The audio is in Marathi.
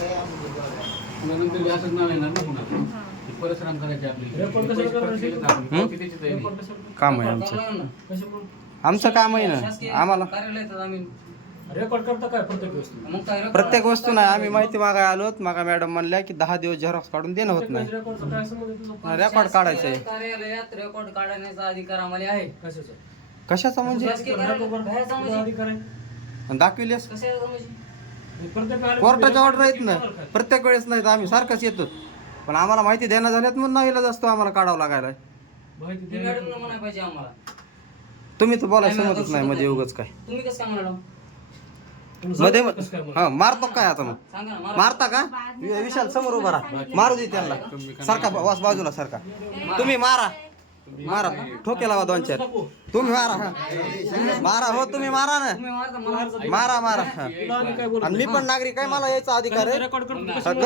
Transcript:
नंतर व्यासच नाव येणार ना पुन्हा परश्रम करायचे आपले काम आहे आमचं. आमचं काम आहे ना आम्हाला. रेकॉर्ड करता काय प्रत्येक वस्तू? मग काय प्रत्येक वस्तू नाही. आम्ही माहिती मागाय आलोत. मागा मॅडम म्हणल्या की 10 दिवस झेरॉक्स काढून देणं होत नाही. रेकॉर्डचा काय संबंध आहे तुझा? रेकॉर्ड काढायचं आहे. कार्यालयात रेकॉर्ड काढण्याचा अधिकार आम्हाला आहे. कशाचा? कशाचं म्हणजे शासकीय कार्यालयात बाहेरचा म्हणजे अधिकार आहे. दाखविलेस कशाचा म्हणजे प्रत्येक वेळेला कोर्टाच्या ऑर्डर आहेत ना. प्रत्येक वेळेस नाहीत. आम्ही सारखंच येतो. पण आम्हाला माहिती देणं झाल्यात म्हणून नाहीला जास्त आम्हाला काढावं लागायला. माहिती ती द्या. मॅडमला म्हणायला पाहिजे आम्हाला. तुम्ही तर बोलायला समजत नाही मध्ये उगाच काय तुम्ही कसं काय मॅडम मध्ये कसं काय हा मारतो काय आता मग सांगा ना मारता का विशाल समोर उभा राहा. मारू दे त्यांना. सारखा वास बाजूला सारखा. तुम्ही मारा मारा ठोके लावा 2-4. तुम्ही मारा हा मारा हो तुम्ही मारा ना. तुम्ही मारता मला मारा मारा हा. तुला आम्ही काय बोलू? आणि मी पण नागरिक आहे. मला यायचा अधिकार आहे. रेकॉर्ड करतो हा, करतो.